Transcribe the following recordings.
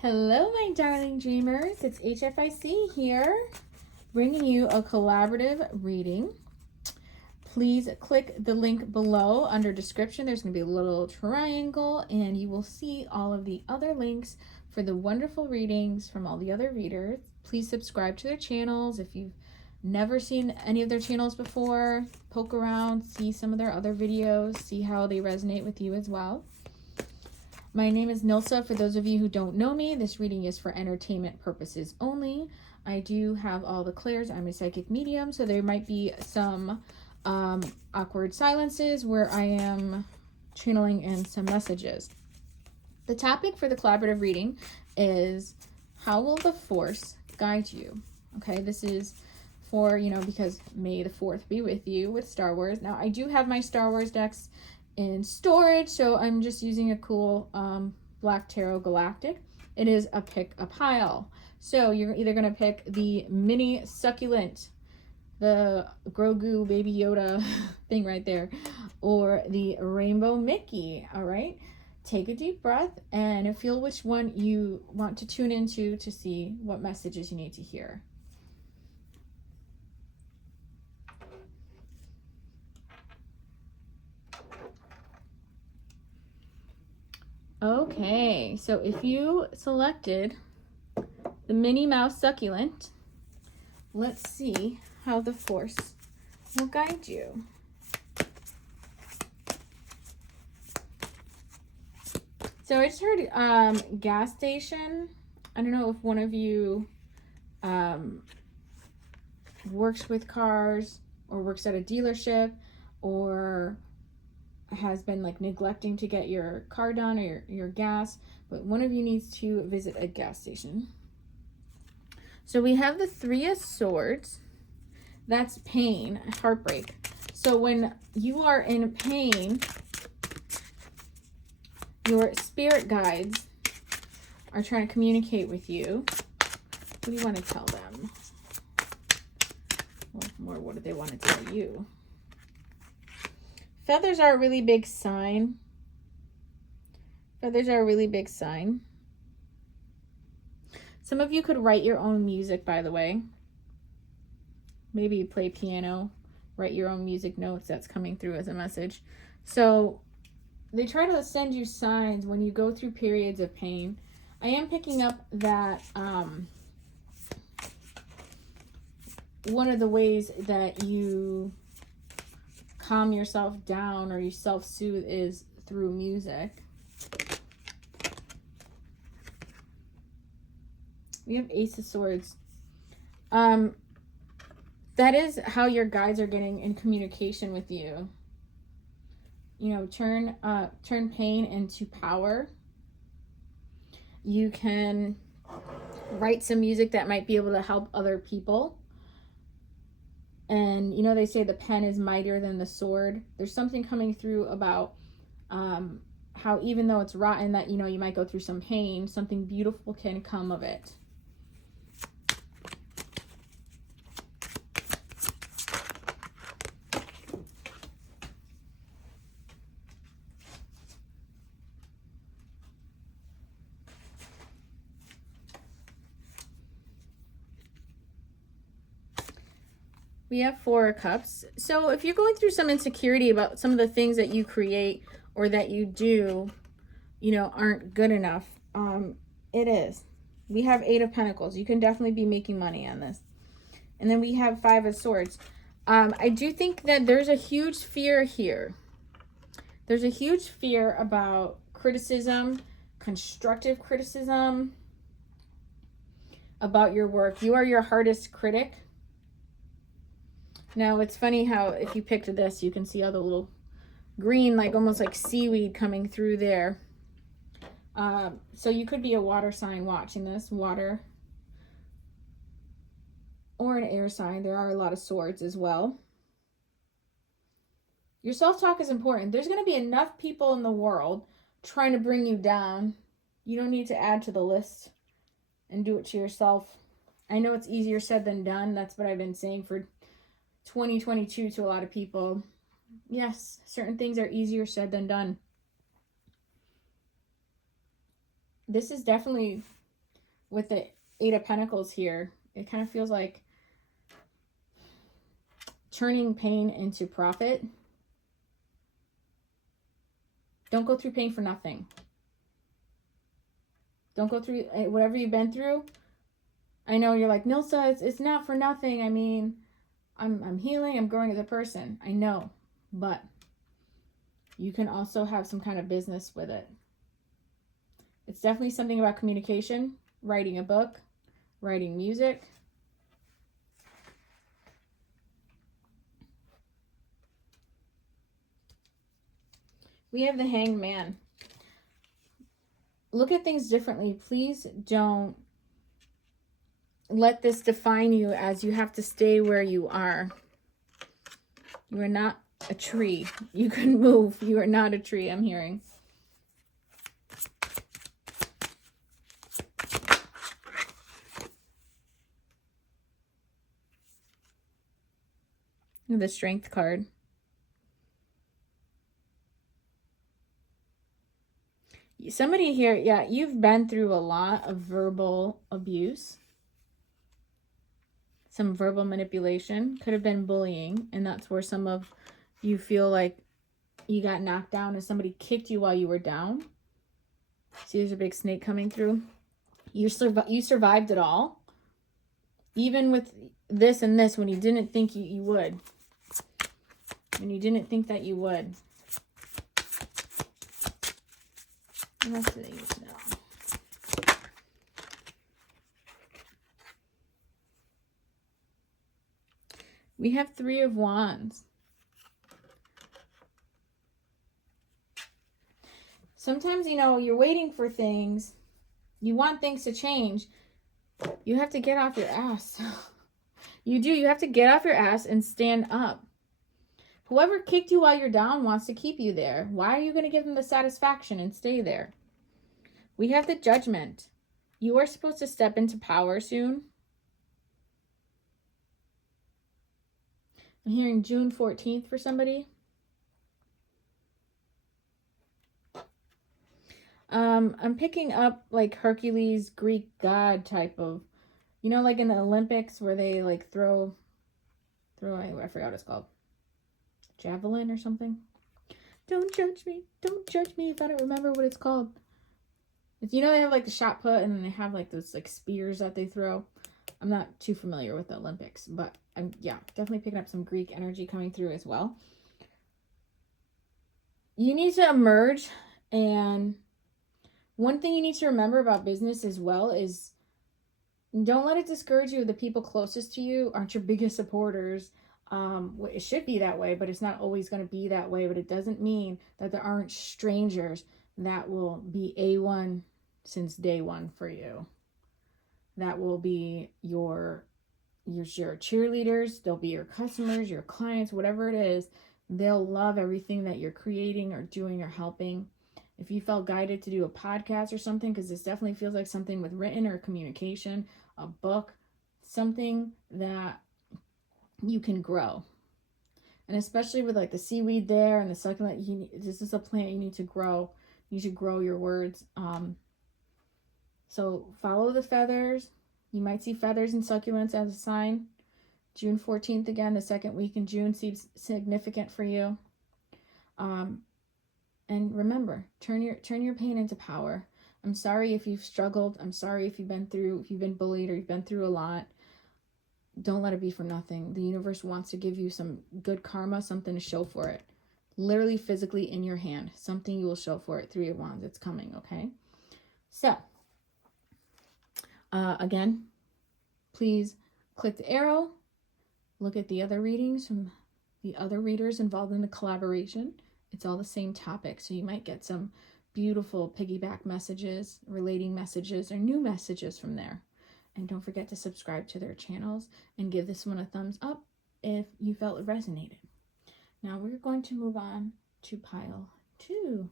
Hello, my darling dreamers. It's HFIC here, bringing you a collaborative reading. Please click the link below under description. There's going to be a little triangle, and you will see all of the other links for the wonderful readings from all the other readers. Please subscribe to their channels. If you've never seen any of their channels before, poke around, see some of their other videos, see how they resonate with you as well. My name is Nilsa. For those of you who don't know me, this reading is for entertainment purposes only. I do have all the clairs. I'm a psychic medium, so there might be some awkward silences where I am channeling in some messages. The topic for the collaborative reading is, how will the Force guide you? Okay, this is for, because May the 4th be with you with Star Wars. Now, I do have my Star Wars decks in storage, so I'm just using a cool Black Tarot Galactic. It is a pick a pile. So you're either going to pick the mini succulent, the Grogu Baby Yoda thing right there, or the Rainbow Mickey. All right, take a deep breath and feel which one you want to tune into to see what messages you need to hear. Okay, so if you selected the Minnie Mouse Succulent, let's see how the Force will guide you. So I just heard gas station. I don't know if one of you works with cars or works at a dealership or has been like neglecting to get your car done or your gas, but one of you needs to visit a gas station. So we have the Three of Swords. That's pain, heartbreak. So when you are in pain, your spirit guides are trying to communicate with you. What do you want to tell them? Or more, what do they want to tell you? Feathers are a really big sign. Feathers are a really big sign. Some of you could write your own music, by the way. Maybe you play piano, write your own music notes. That's coming through as a message. So they try to send you signs when you go through periods of pain. I am picking up that one of the ways that you calm yourself down or you self-soothe is through music. We have Ace of Swords. That is how your guides are getting in communication with you. Turn pain into power. You can write some music that might be able to help other people. And, they say the pen is mightier than the sword. There's something coming through about how even though it's rotten that, you might go through some pain, something beautiful can come of it. We have Four of Cups. So if you're going through some insecurity about some of the things that you create or that you do, aren't good enough, it is. We have Eight of Pentacles. You can definitely be making money on this. And then we have Five of Swords. I do think that there's a huge fear here. There's a huge fear about criticism, constructive criticism about your work. You are your hardest critic. Now, it's funny how if you picked this, you can see all the little green, like almost like seaweed coming through there. So you could be a water sign watching this, water, or an air sign. There are a lot of swords as well. Your self-talk is important. There's going to be enough people in the world trying to bring you down. You don't need to add to the list and do it to yourself. I know it's easier said than done. That's what I've been saying for 2022 to a lot of people. Yes, certain things are easier said than done. This is definitely with the Eight of Pentacles here, it kind of feels like turning pain into profit. Don't go through pain for nothing. Don't go through whatever you've been through. I know you're like, Nilsa, it's not for nothing. I mean, I'm healing, I'm growing as a person. I know, but you can also have some kind of business with it. It's definitely something about communication, writing a book, writing music. We have the Hanged Man. Look at things differently. Please don't let this define you as you have to stay where you are. You are not a tree. You can move. You are not a tree, I'm hearing. The Strength card. Somebody here, yeah, you've been through a lot of verbal abuse. Some verbal manipulation. Could have been bullying. And that's where some of you feel like you got knocked down and somebody kicked you while you were down. See, there's a big snake coming through. You survived it all. Even with this and this, when you didn't think you would. When you didn't think that you would. What else do they use now? We have Three of Wands. Sometimes, you know, you're waiting for things. You want things to change. You have to get off your ass. You do. You have to get off your ass and stand up. Whoever kicked you while you're down wants to keep you there. Why are you going to give them the satisfaction and stay there? We have the Judgment. You are supposed to step into power soon. I'm hearing June 14th for somebody. I'm picking up like Hercules, Greek god type of, you know, like in the Olympics where they like throw, I forgot what it's called. Javelin or something. Don't judge me. Don't judge me if I don't remember what it's called. You know, they have like the shot put and then they have like those like spears that they throw. I'm not too familiar with the Olympics, but I'm, yeah, definitely picking up some Greek energy coming through as well. You need to emerge, and one thing you need to remember about business as well is don't let it discourage you. The people closest to you aren't your biggest supporters. It should be that way, but it's not always going to be that way. But it doesn't mean that there aren't strangers that will be A1 since day one for you. That will be your cheerleaders. They'll be your customers, your clients, whatever it is. They'll love everything that you're creating or doing or helping. If you felt guided to do a podcast or something, because this definitely feels like something with written or communication, a book, something that you can grow. And especially with like the seaweed there and the succulent, this is a plant you need to grow. You need to grow your words. So follow the feathers. You might see feathers and succulents as a sign. June 14th again, the second week in June seems significant for you. And remember, turn your pain into power. I'm sorry if you've struggled. I'm sorry if you've been bullied or you've been through a lot. Don't let it be for nothing. The universe wants to give you some good karma, something to show for it. Literally, physically in your hand. Something you will show for it. Three of Wands. It's coming, okay? So, again, please click the arrow. Look at the other readings from the other readers involved in the collaboration. It's all the same topic, so you might get some beautiful piggyback messages, relating messages, or new messages from there. And don't forget to subscribe to their channels and give this one a thumbs up if you felt it resonated. Now we're going to move on to pile 2.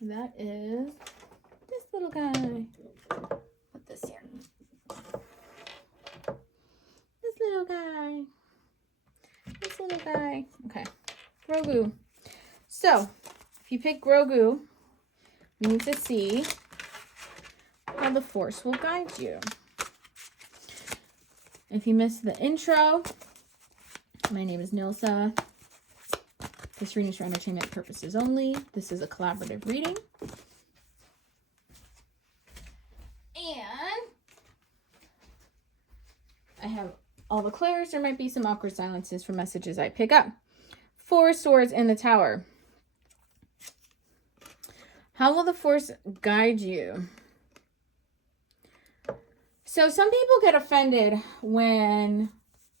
That is this little guy. Put this here. This little guy. Okay. Grogu. So, if you pick Grogu, we need to see how the Force will guide you. If you missed the intro, my name is Nilsa. This reading is for entertainment purposes only. This is a collaborative reading. And I have all the clairs. There might be some awkward silences for messages I pick up. 4 swords in the tower. How will the Force guide you? So some people get offended when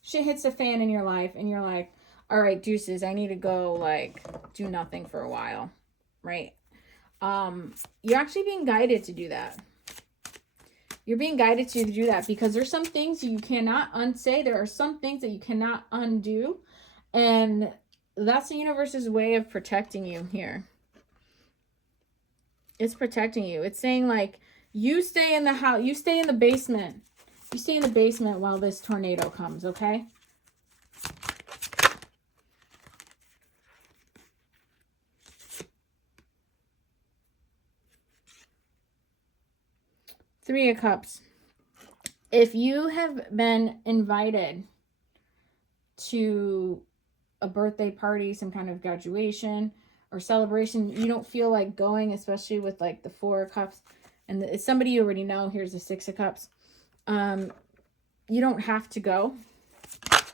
shit hits the fan in your life and you're like, all right, deuces, I need to go like do nothing for a while, right? You're actually being guided to do that. You're being guided to do that because there's some things you cannot unsay. There are some things that you cannot undo. And that's the universe's way of protecting you here. It's protecting you. It's saying like, you stay in the house, you stay in the basement. You stay in the basement while this tornado comes, okay? Three of Cups. If you have been invited to a birthday party, some kind of graduation or celebration, you don't feel like going, especially with like the 4 of Cups. And it's somebody you already know. Here's the 6 of Cups. You don't have to go.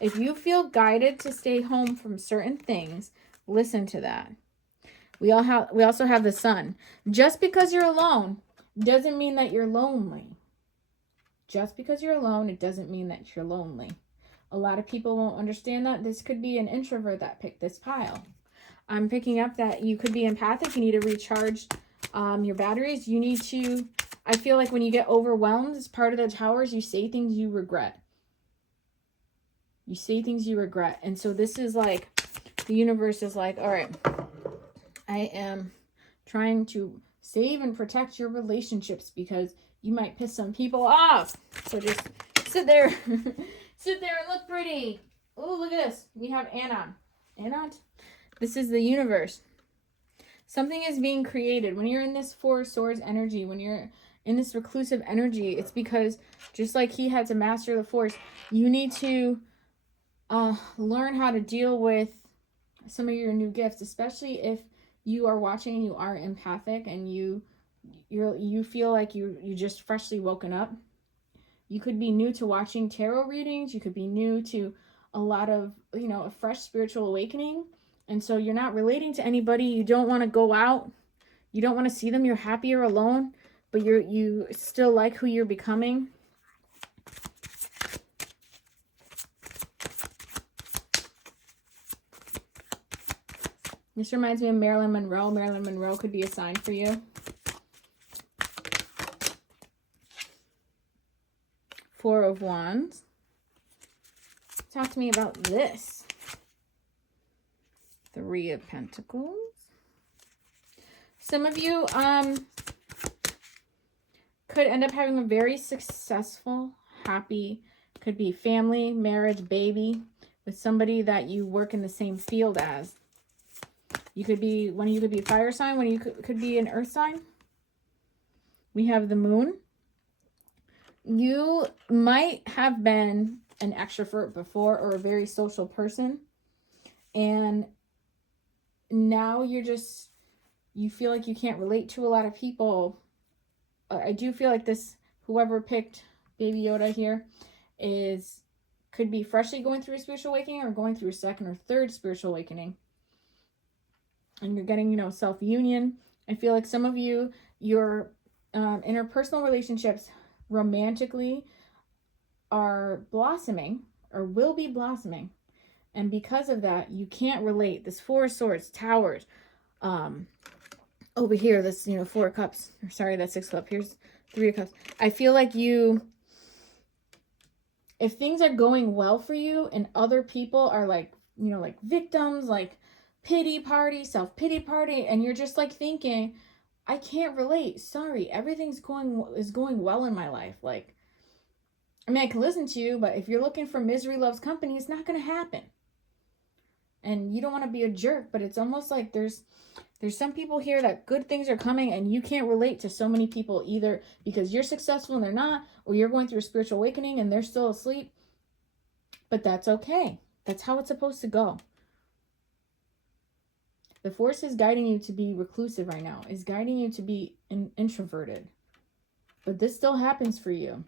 If you feel guided to stay home from certain things, listen to that. We also have the Sun. Just because you're alone doesn't mean that you're lonely. Just because you're alone, it doesn't mean that you're lonely. A lot of people won't understand that. This could be an introvert that picked this pile. I'm picking up that you could be empathic. You need to recharge your batteries. You need to, I feel like when you get overwhelmed as part of the towers, you say things you regret. You say things you regret. And so this is like, the universe is like, all right, I am trying to save and protect your relationships because you might piss some people off. So just sit there. Sit there and look pretty. Oh, look at this. We have Anon. Anon? This is the universe. Something is being created. When you're in this 4 swords energy, when you're in this reclusive energy, it's because just like he had to master the Force, you need to learn how to deal with some of your new gifts, especially if you are watching and you are empathic and you feel like you just freshly woken up. You could be new to watching tarot readings. You could be new to a lot of, a fresh spiritual awakening. And so you're not relating to anybody. You don't want to go out. You don't want to see them. You're happier alone, but you still like who you're becoming. This reminds me of Marilyn Monroe. Marilyn Monroe could be a sign for you. 4 of Wands. Talk to me about this. 3 of Pentacles. Some of you could end up having a very successful, happy, could be family, marriage, baby, with somebody that you work in the same field as. You could be, one of you could be a fire sign, one of you could be an earth sign. We have the Moon. You might have been an extrovert before or a very social person. And now you feel like you can't relate to a lot of people. I do feel like this, whoever picked Baby Yoda here could be freshly going through a spiritual awakening or going through a second or third spiritual awakening. And you're getting, self-union. I feel like some of you, your interpersonal relationships romantically are blossoming or will be blossoming. And because of that, you can't relate. This 4 of Swords, Towers. Over here, this, 4 of Cups. Sorry, that's 6 of Cups. Here's 3 of Cups. I feel like if things are going well for you and other people are like, like victims, like pity party, self-pity party, and you're just like thinking, I can't relate. Sorry, everything's going well in my life. Like, I can listen to you, but if you're looking for misery loves company, it's not going to happen. And you don't want to be a jerk, but it's almost like there's some people here that good things are coming and you can't relate to so many people, either because you're successful and they're not, or you're going through a spiritual awakening and they're still asleep. But that's okay. That's how it's supposed to go. The force is guiding you to be reclusive right now, is guiding you to be introverted. But this still happens for you.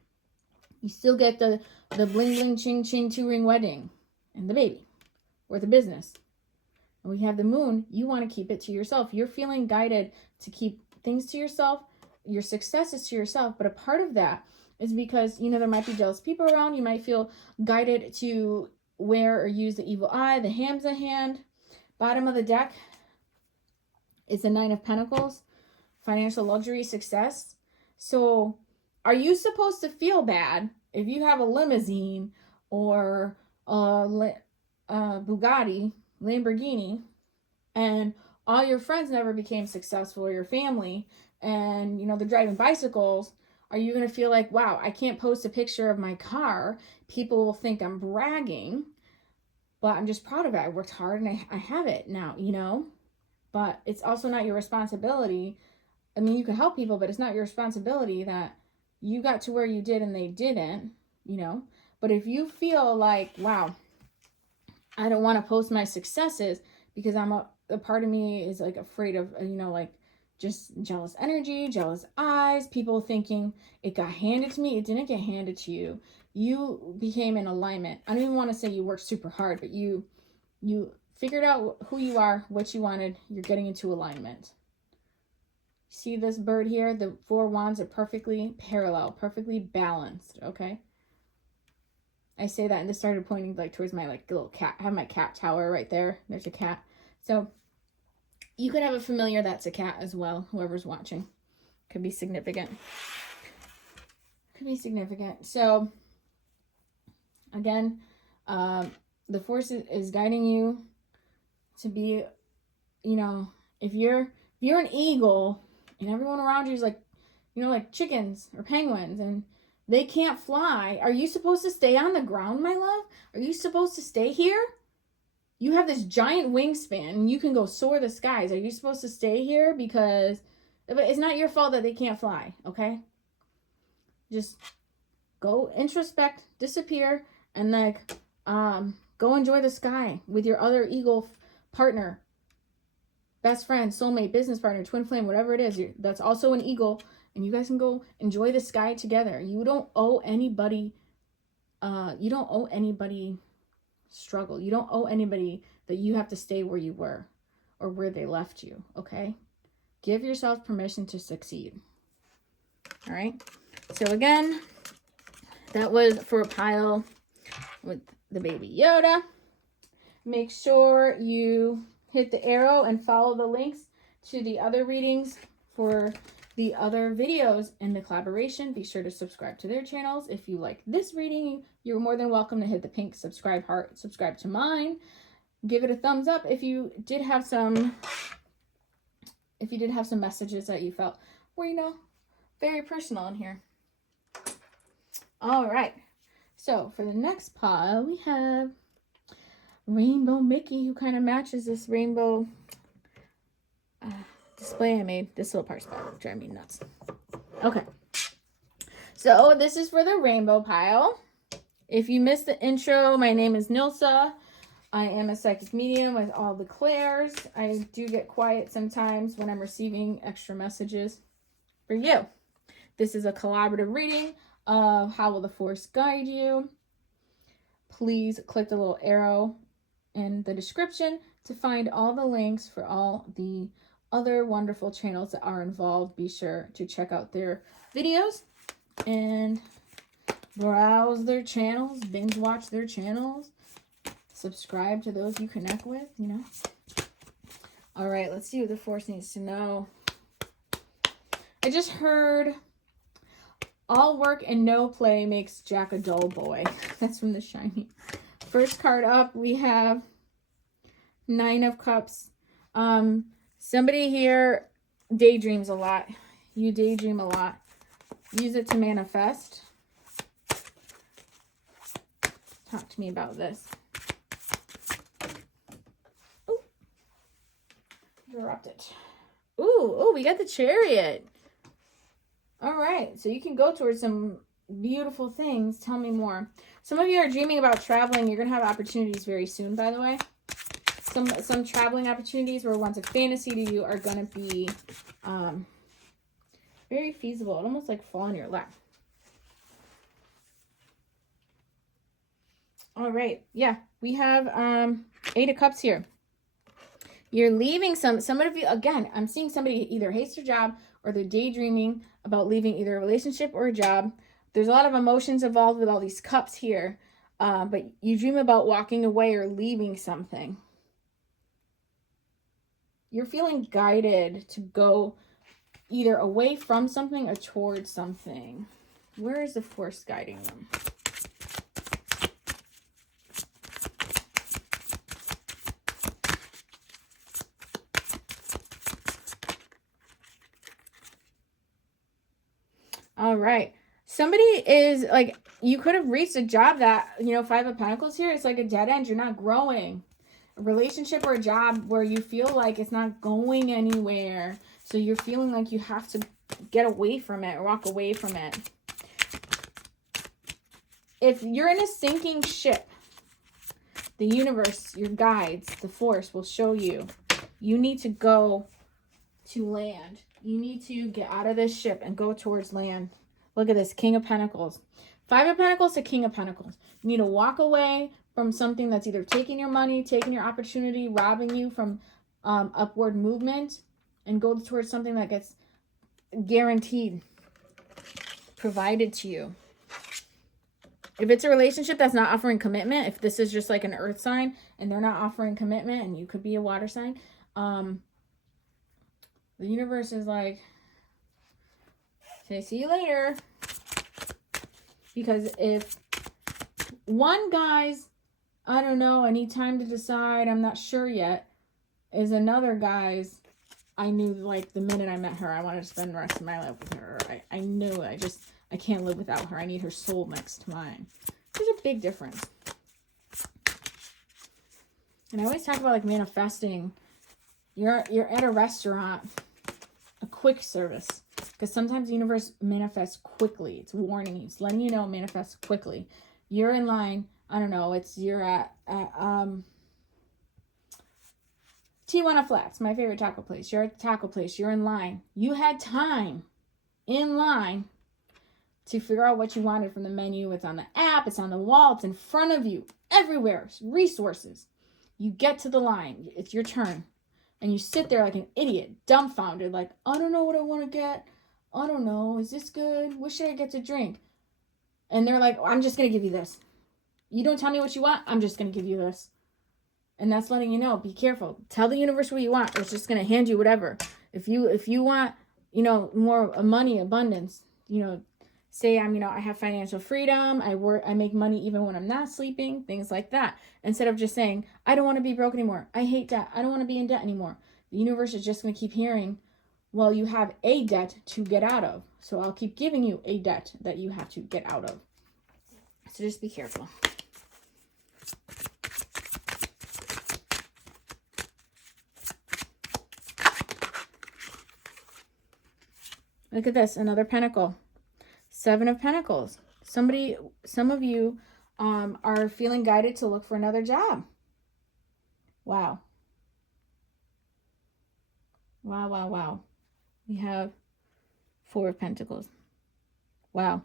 You still get the bling bling ching ching 2-ring wedding and the baby or the business. And we have the moon. You want to keep it to yourself. You're feeling guided to keep things to yourself, your successes to yourself. But a part of that is because, there might be jealous people around. You might feel guided to wear or use the evil eye, the Hamza hand. Bottom of the deck is the 9 of Pentacles, financial luxury, success. So are you supposed to feel bad if you have a limousine or a Bugatti, Lamborghini, and all your friends never became successful, or your family, and they're driving bicycles? Are you going to feel like, wow, I can't post a picture of my car, people will think I'm bragging, but I'm just proud of it, I worked hard and I have it now, but it's also not your responsibility. I mean, you can help people, but it's not your responsibility that you got to where you did and they didn't, but if you feel like, wow, I don't want to post my successes because a part of me is like afraid of, like just jealous energy, jealous eyes, people thinking it got handed to me. It didn't get handed to you. You became in alignment. I don't even want to say you worked super hard, but you figured out who you are, what you wanted. You're getting into alignment. See this bird here? The 4 wands are perfectly parallel, perfectly balanced, okay? I say that and this started pointing like towards my little cat. I have my cat tower right there. There's a cat. So you could have a familiar that's a cat as well, whoever's watching. Could be significant. Could be significant. So again, the force is guiding you to be, if you're an eagle and everyone around you is like, like chickens or penguins and they can't fly, are you supposed to stay on the ground, my love? Are you supposed to stay here? You have this giant wingspan and you can go soar the skies. Are you supposed to stay here? Because it's not your fault that they can't fly, okay? Just go introspect, disappear, and go enjoy the sky with your other eagle partner, best friend, soulmate, business partner, twin flame, whatever it is. That's also an eagle, and you guys can go enjoy the sky together. You don't owe anybody. You don't owe anybody struggle. You don't owe anybody that you have to stay where you were or where they left you. Okay, give yourself permission to succeed. All right. So again, that was for a pile with the baby Yoda. Make sure you hit the arrow and follow the links to the other readings for the other videos in the collaboration. Be sure to subscribe to their channels. If you like this reading, you're more than welcome to hit the pink subscribe heart, subscribe to mine. Give it a thumbs up if you did have some messages that you felt were, very personal in here. All right. So for the next pile, we have Rainbow Mickey, who kind of matches this rainbow display I made. This little part's driving me nuts. Okay. So this is for the rainbow pile. If you missed the intro, my name is Nilsa. I am a psychic medium with all the clairs. I do get quiet sometimes when I'm receiving extra messages for you. This is a collaborative reading of how will the force guide you. Please click the little arrow in the description to find all the links for all the other wonderful channels that are involved. Be sure to check out their videos and browse their channels, binge watch their channels, subscribe to those you connect with, All right, let's see what the force needs to know. I just heard all work and no play makes Jack a dull boy. That's from The Shining. First card up, we have 9 of Cups. Somebody here daydreams a lot. You daydream a lot. Use it to manifest. Talk to me about this. interrupt it. Ooh, we got the Chariot. All right, so you can go towards some beautiful things. Tell me more. Some of you are dreaming about traveling. You're going to have opportunities very soon, by the way. Some traveling opportunities where once a fantasy to you are going to be very feasible. It almost like fall in your lap. All right. Yeah, we have 8 of Cups here. You're leaving some of you, again, I'm seeing somebody either hates their job or they're daydreaming about leaving either a relationship or a job. There's a lot of emotions involved with all these cups here, but you dream about walking away or leaving something. You're feeling guided to go either away from something or towards something. Where is the force guiding them? All right. Somebody is like, you could have reached a job that, 5 of Pentacles here. It's like a dead end. You're not growing. A relationship or a job where you feel like it's not going anywhere. So you're feeling like you have to get away from it or walk away from it. If you're in a sinking ship, the universe, your guides, the force will show you, you need to go to land. You need to get out of this ship and go towards land. Look at this, King of Pentacles. 5 of Pentacles to King of Pentacles. You need to walk away from something that's either taking your money, taking your opportunity, robbing you from upward movement, and go towards something that gets guaranteed, provided to you. If it's a relationship that's not offering commitment, if this is just like an earth sign and they're not offering commitment, and you could be a water sign, the universe is like, say, see you later. Because if one guy's, I don't know, I need time to decide, I'm not sure yet, is another guy's, I knew like the minute I met her, I wanted to spend the rest of my life with her. I knew it. I can't live without her. I need her soul next to mine. There's a big difference. And I always talk about like manifesting. You're at a restaurant, a quick service. Because sometimes the universe manifests quickly. It's warning you. It's letting you know it manifests quickly. You're in line. I don't know. You're at Tijuana Flats, my favorite taco place. You're at the taco place. You're in line. You had time in line to figure out what you wanted from the menu. It's on the app. It's on the wall. It's in front of you. Everywhere. Resources. You get to the line. It's your turn. And you sit there like an idiot, dumbfounded, like, I don't know what I want to get. I don't know. Is this good? What should I get to drink? And they're like, I'm just going to give you this. You don't tell me what you want. I'm just going to give you this. And that's letting you know, be careful. Tell the universe what you want. It's just going to hand you whatever. If you want, more money, abundance, say I have financial freedom. I make money even when I'm not sleeping, things like that. Instead of just saying, I don't want to be broke anymore. I hate debt. I don't want to be in debt anymore. The universe is just going to keep hearing, well, you have a debt to get out of. So I'll keep giving you a debt that you have to get out of. So just be careful. Look at this, another pentacle. 7 of Pentacles. Some of you are feeling guided to look for another job. Wow. Wow, wow, wow. We have 4 of Pentacles. Wow.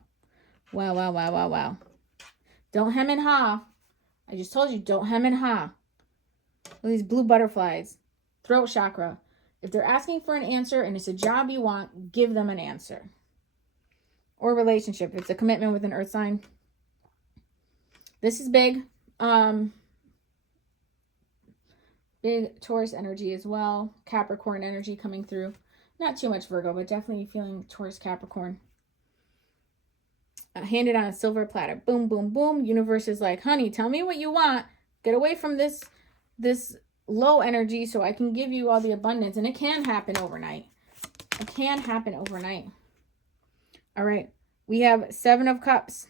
Wow, wow, wow, wow, wow. Don't hem and haw. I just told you, don't hem and haw. Look at these blue butterflies. Throat chakra. If they're asking for an answer and it's a job you want, give them an answer. Or relationship. If it's a commitment with an earth sign. This is big. Big Taurus energy as well. Capricorn energy coming through. Not too much Virgo, but definitely feeling Taurus Capricorn. Handed on a silver platter. Boom, boom, boom. Universe is like, honey, tell me what you want. Get away from this low energy so I can give you all the abundance. And it can happen overnight. It can happen overnight. All right. We have 7 of Cups.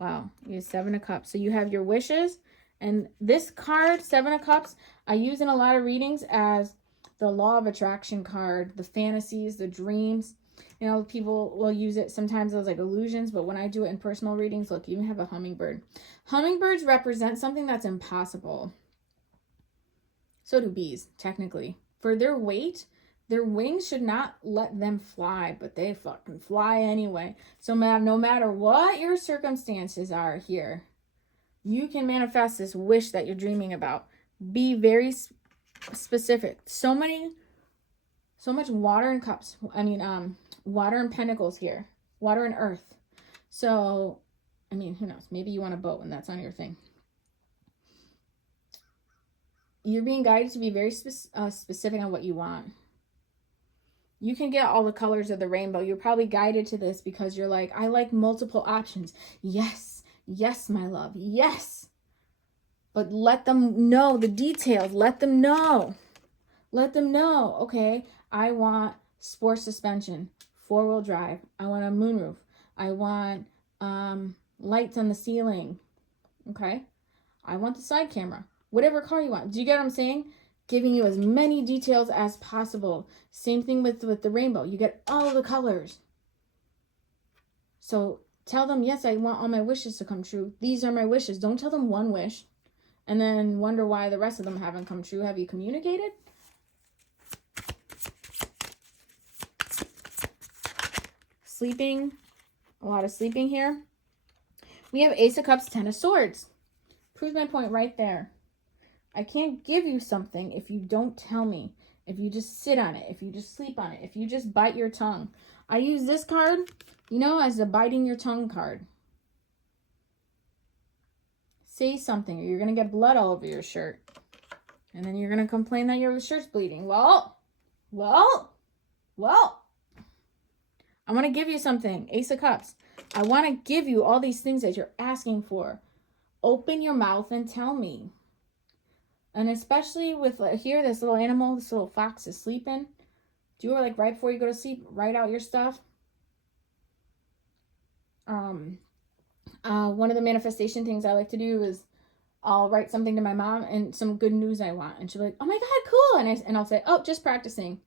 Wow. You have 7 of Cups. So you have your wishes And this card, Seven of Cups, I use in a lot of readings as the law of attraction card, the fantasies, the dreams. You know, people will use it sometimes as like illusions, but when I do it in personal readings, look, you even have a hummingbird. Hummingbirds represent something that's impossible. So do bees, technically. For their weight, their wings should not let them fly, but they fucking fly anyway. So no matter what your circumstances are here, you can manifest this wish that you're dreaming about. Be very specific. So much water and cups. I mean, water and pentacles here. Water and earth. So, I mean, who knows? Maybe you want a boat and that's on your thing. You're being guided to be very specific on what you want. You can get all the colors of the rainbow. You're probably guided to this because you're like, I like multiple options. Yes, yes, my love, yes. But let them know the details. Let them know. Let them know, okay, I want sport suspension, 4-wheel drive. I want a moonroof. I want lights on the ceiling, okay? I want the side camera. Whatever car you want. Do you get what I'm saying? Giving you as many details as possible. Same thing with the rainbow. You get all the colors. So tell them, yes, I want all my wishes to come true. These are my wishes. Don't tell them one wish and then wonder why the rest of them haven't come true. Have you communicated? Sleeping. A lot of sleeping here. We have Ace of Cups, Ten of Swords. Proves my point right there. I can't give you something if you don't tell me, if you just sit on it, if you just sleep on it, if you just bite your tongue. I use this card, you know, as the biting your tongue card. Say something or you're going to get blood all over your shirt. And then you're going to complain that your shirt's bleeding. Well, I want to give you something. Ace of Cups. I want to give you all these things that you're asking for. Open your mouth and tell me. And especially with here, this little animal, this little fox is sleeping. Do it like right before you go to sleep. Write out your stuff. One of the manifestation things I like to do is I'll write something to my mom and some good news I want. And she'll be like, oh my God, cool. And I'll say, oh, just practicing.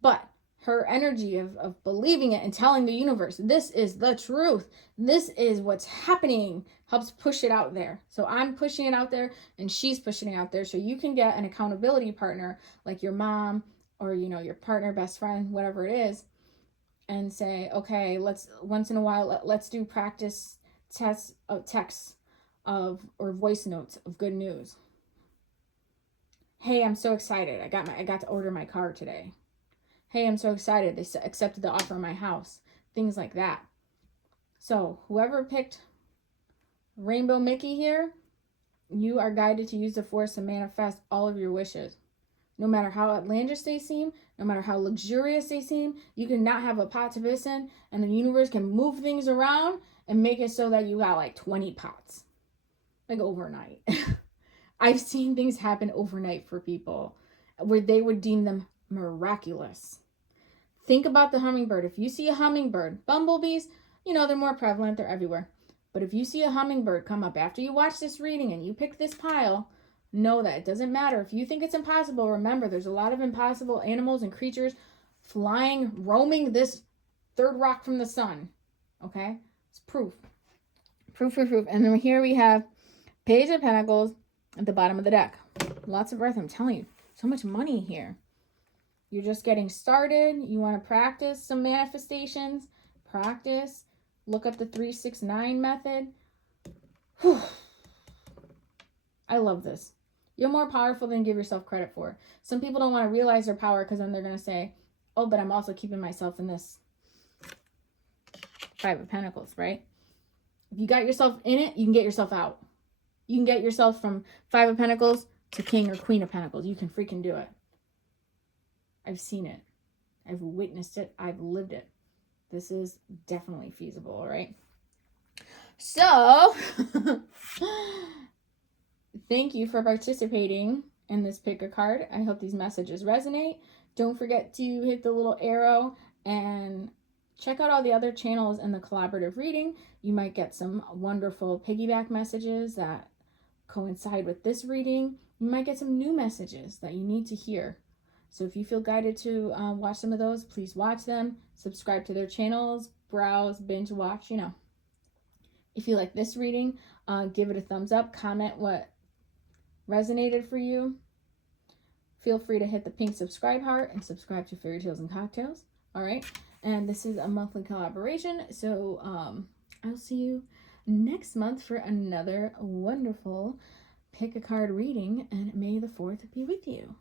But her energy of believing it and telling the universe, this is the truth. This is what's happening, helps push it out there. So I'm pushing it out there and she's pushing it out there. So you can get an accountability partner like your mom or, you know, your partner, best friend, whatever it is, and say, okay, let's once in a while, let's do practice tests of texts or voice notes of good news. Hey, I'm so excited. I got to order my car today. Hey, I'm so excited. They accepted the offer of my house. Things like that. So whoever picked Rainbow Mickey here, you are guided to use the force to manifest all of your wishes. No matter how outlandish they seem, no matter how luxurious they seem, you can not have a pot to piss in, and the universe can move things around and make it so that you got like 20 pots. Like overnight. I've seen things happen overnight for people where they would deem them miraculous. Think about the hummingbird. If you see a hummingbird, bumblebees, you know, they're more prevalent, they're everywhere. But if you see a hummingbird come up after you watch this reading and you pick this pile, know that it doesn't matter. If you think it's impossible, remember there's a lot of impossible animals and creatures flying, roaming this third rock from the sun. Okay? It's proof. Proof. And then here we have Page of Pentacles at the bottom of the deck. Lots of earth, I'm telling you. So much money here. You're just getting started. You want to practice some manifestations. Practice. Look up the 369 method. Whew. I love this. You're more powerful than you give yourself credit for. Some people don't want to realize their power because then they're going to say, oh, but I'm also keeping myself in this 5 of Pentacles, right? If you got yourself in it, you can get yourself out. You can get yourself from 5 of Pentacles to King or Queen of Pentacles. You can freaking do it. I've seen it. I've witnessed it. I've lived it. This is definitely feasible, all right? So, thank you for participating in this pick a card. I hope these messages resonate. Don't forget to hit the little arrow and check out all the other channels in the collaborative reading. You might get some wonderful piggyback messages that coincide with this reading, you might get some new messages that you need to hear. So if you feel guided to watch some of those, please watch them. Subscribe to their channels, browse, binge watch, you know. If you like this reading, give it a thumbs up, comment what resonated for you. Feel free to hit the pink subscribe heart and subscribe to Fairytales and Cocktails. All right. And this is a monthly collaboration. So I'll see you next month for another wonderful pick a card reading. And may the 4th be with you.